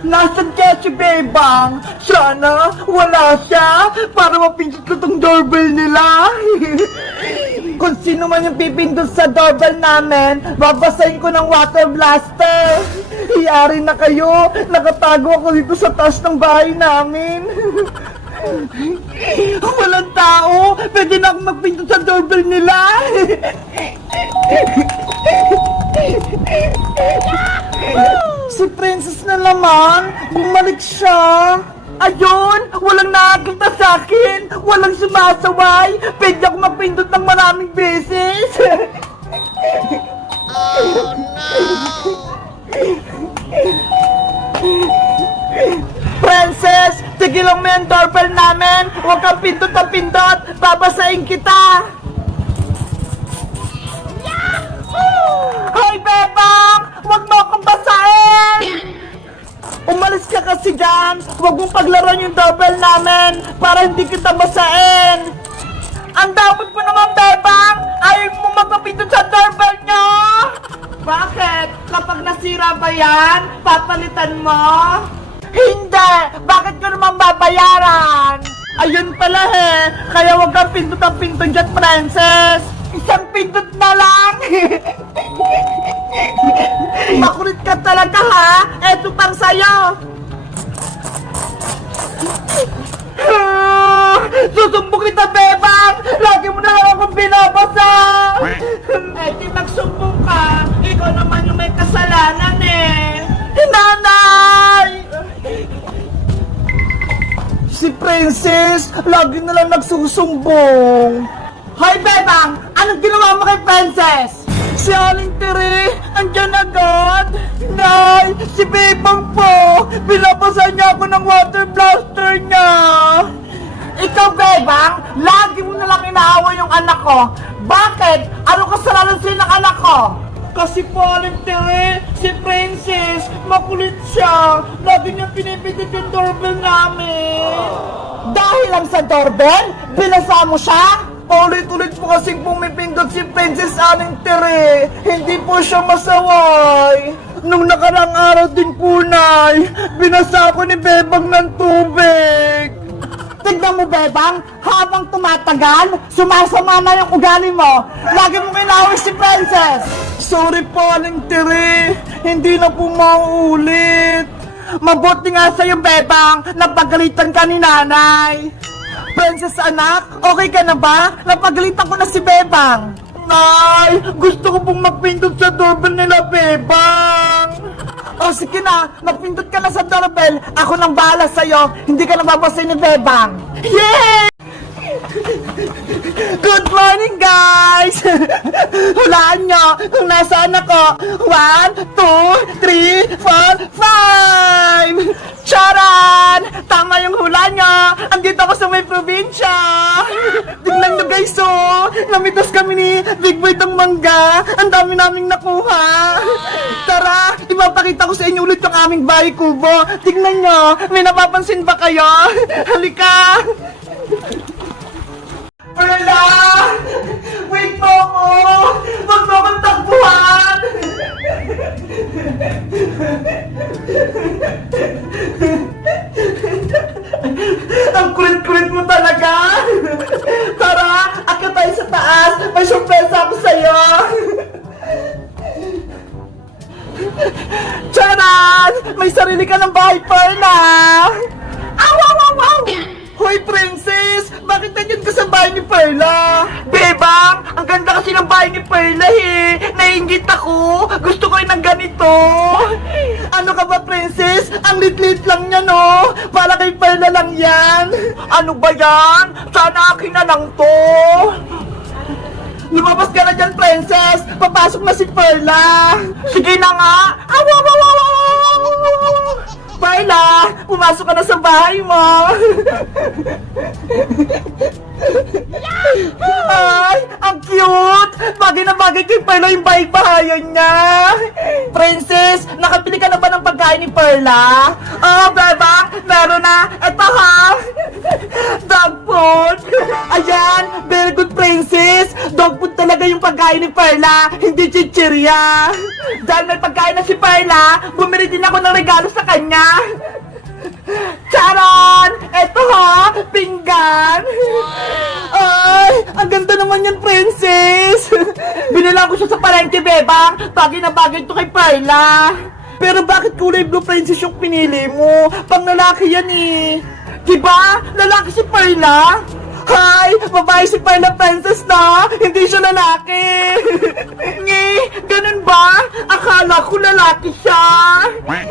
Nasaan kaya si Bebang? Sana wala siya para mapindot ko tong doorbell nila. Kung sino man yung pipindot sa doorbell namin, babasahin ko ng water blaster. Iyari na kayo, nakatago ako dito sa taas ng bahay namin. Walang tao, pwede na akong magpindot sa doorbell nila. Si Princess na naman, bumalik siya. Ayun, walang nakakita sa akin, walang sumasaway. Pwede ako magpindot ng maraming beses. Oh no! Princess, tigilan mo yung doorbell namin. Huwag kang pindot na pindot, babasahin kita. Hoy, Bebang! Huwag mo akong basahin! Umalis ka kasi dyan! Huwag mong paglaruan yung doorbell namin para hindi kita basahin! Ang damot mo naman, Bebang! Ayaw mo magpapindot sa doorbell nyo! Bakit? Kapag nasira ba yan, papalitan mo? Hindi! Bakit ko naman babayaran? Ayun pala kaya huwag kang pindot ang pindot dyan, Princess! Isang pindot na lang! Makulit ka talaga ha! Eto pang sayo! Susumbong kita, Bebang! Lagi mo na lang akong binabasa! Di magsumbong ka! Ikaw naman yung may kasalanan Nanay! Si Princess, lagi na lang nagsusumbong. Hoy, Bebang! Anong ginawa mo kay Princess? Si Aling Tere, andyan agad! Nay, si Bebang po! Binabasa niya ako ng water blaster niya! Ikaw, Bebang, lagi mo nalang inaawa yung anak ko. Bakit? Ano kasalanan sa'yo ng anak ko? Kasi po, Aling Tere, si Princess, makulit siya. Lagi niya pinipindot yung doorbell namin. Dahil lang sa doorbell, binasa mo siya? Ulit-ulit po kasing pumipindot si Princess Aling Tere. Hindi po siya masaway. Nung nakarang araw din po, Nay, binasa ko ni Bebang ng tubig. Tignan mo, Bebang, habang tumatagal, sumasama na yung ugali mo. Lagi mong inaway si Princess. Sorry po, Aling Tere. Hindi na po mauulit. Mabuti nga sa'yo, Bebang, napagalitan ka ni Nanay. Princess anak, okay ka na ba? Napagalitan ko na si Bebang. Nay, gusto ko pong magpindot sa doorbell nila, Bebang. O sige na, magpindot ka na sa doorbell. Ako nang bahala sa'yo. Hindi ka nababasin ni Bebang. Yay! Good morning, guys! Hulaan nyo kung nasaan ako. 1, 2, 3, 4, 5! Charan! Tama yung hula nyo! Andito ako sa may probinsya! Tignan nyo guys, namitas kami ni Big Boy ng mangga. Ang dami naming nakuha. Tara, ipapakita ko sa inyo ulit yung aming bahay kubo. Tignan nyo, may napapansin ba kayo? Halika! Perla! Wait mo ako! Huwag mo akong takbuhan! Ang kulit-kulit mo talaga! Tara, akyat tayo sa taas! May surpresa ako sa'yo! Charan! May sarili ka ng bahay, Perla! Aw, aw, aw, aw! Hoy, Princess! Bakit nandiyan ka sa bahay ni Perla? Bebang! Ang ganda kasi ng bahay ni Perla Naiingit ako! Gusto ko ng ganito! Ano ka ba, Princess? Ang lit-lit lang niya, no? Para kay Perla lang yan! Ano ba yan? Sana akin na lang to! Lumabas ka na dyan, Princess! Papasok na si Perla! Sige na nga! Aw, aw, aw, aw, aw! Perla! Pumasok ka na sa bahay mo! Ay! Ang cute! Bagay na bagay kay Perla yung bahay-bahayan niya! Princess! Nakabili ka na ba ng pagkain ni Perla? Oh, Beba! Meron na! Eto ha! Dog food! Ayan! Very good, Princess! Dog food talaga yung pagkain ni Perla! Hindi chichirya! Dahil may pagkain na si Perla, bumili din ako ng regalo sa kanya! ko siya sa palengke, bebang. Bagay na bagay to kay Perla. Pero bakit kulay blue princess yung pinili mo? Pang lalaki yan eh. Diba? Lalaki si Perla? Hi! Babae si Perla Princess na! Hindi siya lalaki! Nge! Ganun ba? Akala ko lalaki siya!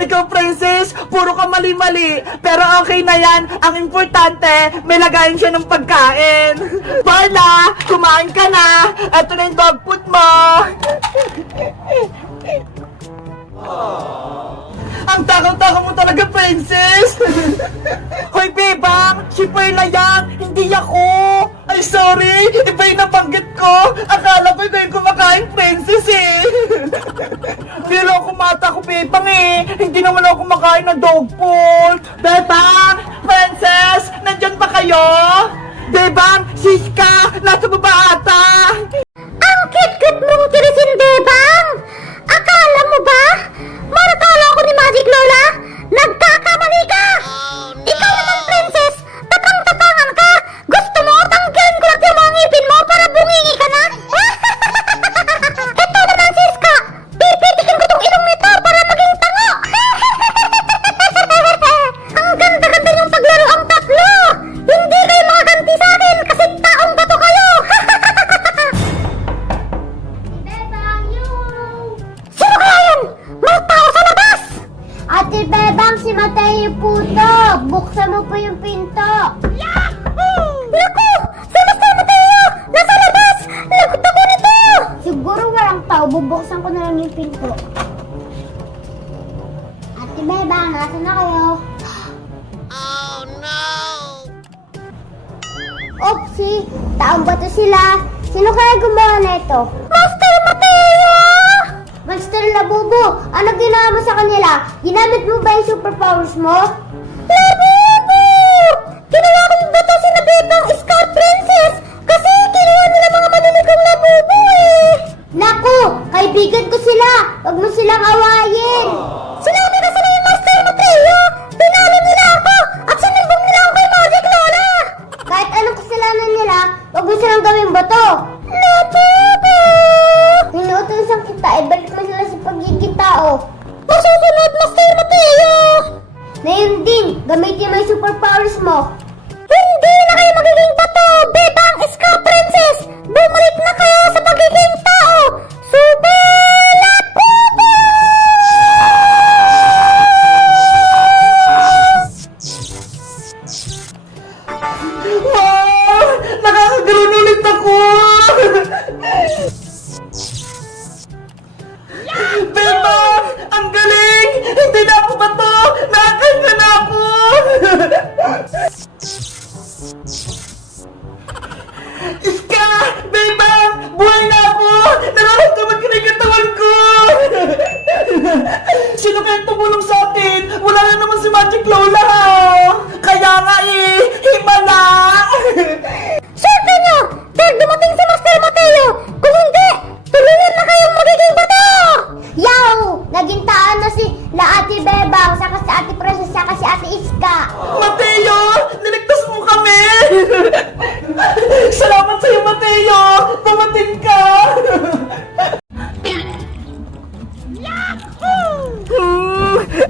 Ikaw, Princess, puro ka mali-mali. Pero okay na yan. Ang importante, may lagayan siya ng pagkain. Perla, kumain ka na! Ito na yung dog food mo! Ang takaw-takaw mo talaga, Princess! Hoy, bebang! Si Perla yan! Hindi ako! Ay, sorry! Iba yung nabanggit ko! Akala ko ikaw yung kumakain, Princess eh! Pero ako mata ko, bebang eh! Hindi naman ako kumakain ng dog food! Bebang! Princess! Nandyan ba kayo? Bebang! Siska! Nasa baba ata! Ang cute-cute mong tirisin, bebang! Akala mo ba? Maratala ako ni Magic Lola? Nagkakamali ka! Ikaw naman, Princess! Tapang-tapangan ka! Gusto mo tanggalin ko lang yung mga ngipin mo para bungingi ka na? Ito naman, Siska! Pipitikin ko tong ilong nito para maging tango! Ang ganda-ganda yung paglaro ang tatlo! Hindi kayo makaganti sa akin kasi taong bato kayo! Sino kaya yan? May tao sa labas! Ate Bebang, si Mateo po to. Buksan mo po yung pinto. Yahoo! Naku! Si Master Mateo! Nasa labas! Lagot ako nito! Siguro walang tao. Bubuksan ko na lang yung pinto. Ate Bebang, nasa na kayo? Oh no! Oopsie! Taong bato sila. Sino kaya gumawa na ito? Master Mateo! Monster Labubo, ano ginawa mo sa kanila? Ginamit mo ba yung superpowers mo? Labubo! Ginawa kong bato si Nabebang Scar Princess kasi kinuha nila mga manunikong Labubo eh! Naku! Kaibigan ko sila! Huwag mo silang awayin! Sinabi na sila yung Master Mateo! Pinalo nila ako! At sinumbong nila ako kay Magic Lola! Kahit anong kasalanan nila, huwag mo silang gawing bato! Labubo! Inuutosan kita, ibalik mo sila sa pagiging tao. Masusunod, Master Mateo! Ngayon din, gamitin mo yung superpowers mo. Hindi na kayo magiging bato, Bebang Scar Princess! Bumalik na kayo sa pagiging tao! Super Labubo! Wow! Nakakaganoon ulit ako! Bebang! Ang galing! Hindi na ako ba to? Nakakanya na ako! Iska! Bebang! Buhay na ako! Nararamdaman ko na yung katawan ko! Sino kaya tumulong sa atin? Wala na naman si Magic Lola! Kaya nga eh! Himala! Swerte nyo! Dahil dumating si Master Mateo! Kung hindi, tuluyan na kayong magiging bato! Yaw! Naging taan na si Ate Bebang, saka si Ate Princess, saka si Ate Iska! Mateo! Niligtas mo kami! Salamat sa'yo, Mateo! Dumating ka!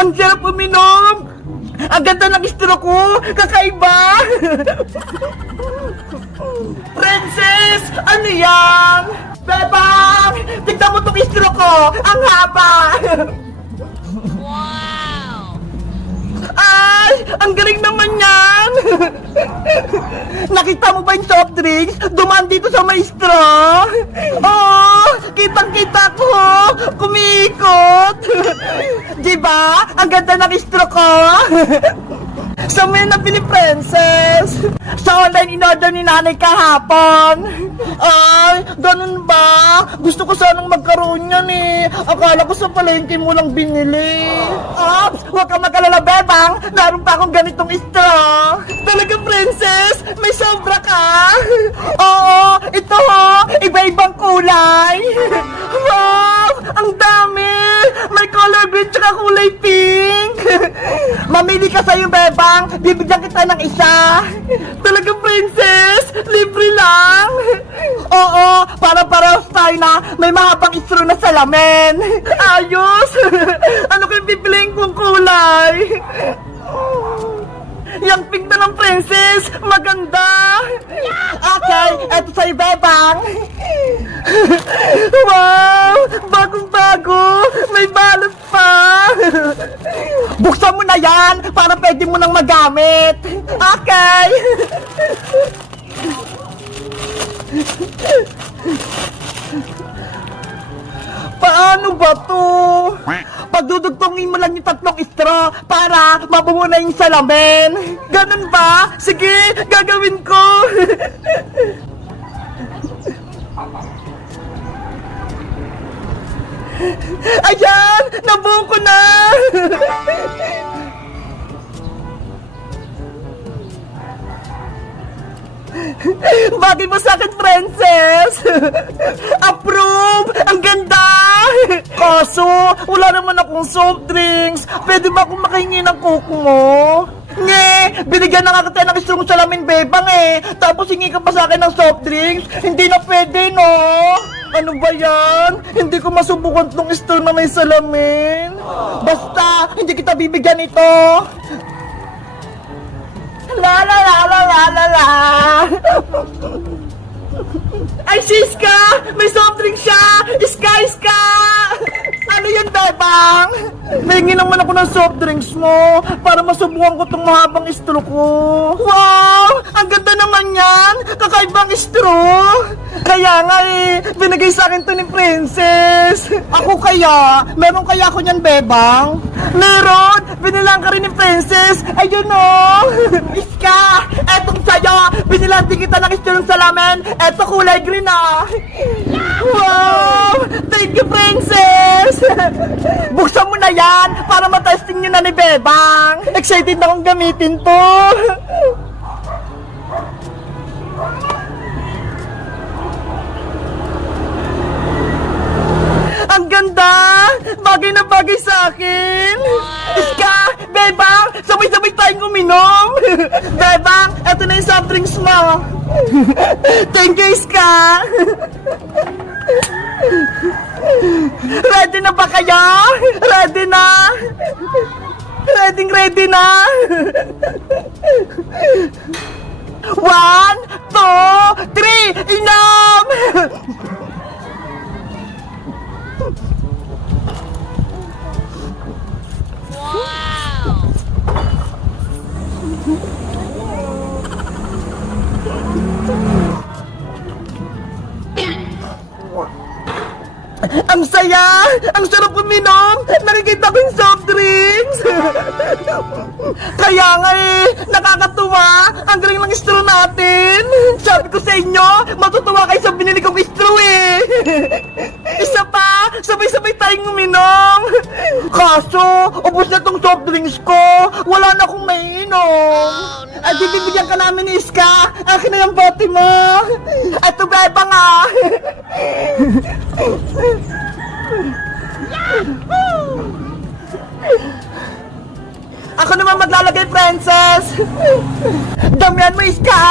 Ang sarap uminom! Ang ganda ng istro ko! Kakaiba! Princess! Ano yan? Bebang! Tignan mo itong istro ko! Ang haba! Ay! Ang galing naman yan! Nakita mo ba yung soft drinks? Dumaan dito sa maestro! Oo! Kitang-kita ko! Kumiikot! Diba? Ang ganda ng istro ko! Sa may nabili, Princess? Sa online in-order ni nanay kahapon. Ay, ganun ba? Gusto ko sanang magkaroon yan eh. Akala ko sa palengke mo lang binili. Ops, huwag ka mag-alala, Bebang. Meron pa akong ganitong straw. Talaga, Princess? May sobra ka? Oo, ito ho. Iba-ibang kulay. Wow, ang dami. May color green tsaka kulay pink. Mamili ka sa'yo, Bebang. Bibigyan kita ng isa. Talaga, princess! Libre lang! Oo, para tayo na may mahabang straw na salamin. Ayos! Ano kayong pipiliin kong kulay? Yang pink na ng princess! Maganda! Okay, eto sa'yo, Bebang! Wow! Bagong-bago! May balot pa! Buksan mo na yan para pwede mo nang magamit! Okay! Paano ba to? Pagdudugtongin mo lang yung tatlong straw para mabuo na yung salamin. Ganun ba? Sige, gagawin ko. Ayan! Nabuo ko na! Bagay mo sa akin, princess! Approve! Ang ganda! Kaso, wala naman akong soft drinks. Pwede ba akong makahingi ng coke mo? Nye, binigyan na nga kita ng strong salamin, Bebang eh. Tapos hingi ka pa sa akin ng soft drinks? Hindi na pwede, no? Ano ba yan? Hindi ko masubukan tong straw na may salamin. Basta, hindi kita bibigyan ito. La la la la la la la. Ay, Shiska! May soft drink siya! Iska! Ano yun, Bebang? Nahingi naman ako ng soft drinks mo para masubukan ko tong mahabang straw ko. Wow! Ang ganda naman yan! Kakaibang straw! Kaya nga eh, binigay sa akin to ni Princess. Ako kaya? Meron kaya ako niyan, Bebang? Meron! Binilang ka rin ni Princess! Ayun o! Iska! Etong sa'yo! Binilang din kita ng straw ng salamin! Eto kulay green ah! Wow! Thank you, Princess! Buksan mo na yan para matesting nyo na ni Bebang! Excited na akong gamitin to! Ang ganda! Bagay na bagay sa akin! Iska! Bebang! Sabay-sabay tayong uminom! Bebang! Eto na yung soft drinks mo! Thank you, Iska! Ready na ba kayo? Ready na? Ready na? 1, 2, 3, inom! Ang saya! Ang sarap uminom! Nakikita ko yung soft drinks! Kaya nga eh, nakakatuwa! Ang galing ng straw natin! Sabi ko sa inyo, matutuwa kayo sa binili kong straw eh! Isa pa! Sabay-sabay tayong uminom! Kaso, ubos na tong soft drinks ko! Wala na akong maiinom! Ay, bibigyan ka namin ni Iska! Akin na yung bote mo! Eto, Bebang ah! Ako naman maglalagay, Princess! Damihan mo, Iska!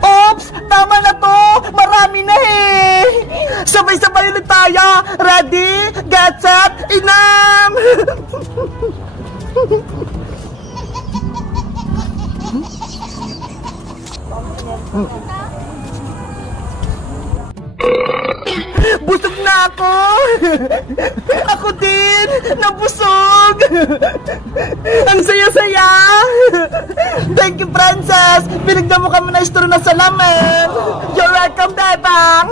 Oops! Tama na to! Marami na eh! Sabay-sabay ulit tayo! Ready? Get set! Inam! Busog na ako! Ako din! Nabusog! Ang saya-saya! Thank you, Princess! Binigyan mo kami na straw na salamin! You're welcome, Bebang!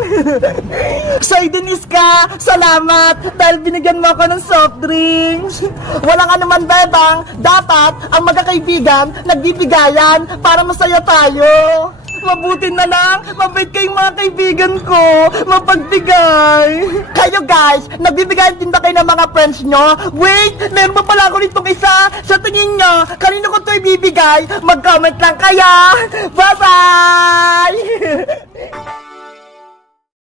Sa'yo din, Iska! Salamat! Dahil binigyan mo ako ng soft drinks! Walang anuman, Bebang! Dapat ang magkakaibigan nagbibigayan para masaya tayo! Mabuti na lang, mabait kayong mga kaibigan ko, mapagbigay. Kayo guys, nagbibigay din ba kayo ng mga friends nyo? Wait, meron pa pala ako nitong isa. Sa tingin nyo, kanino ko ito ibibigay? Mag-comment lang kaya. Bye-bye!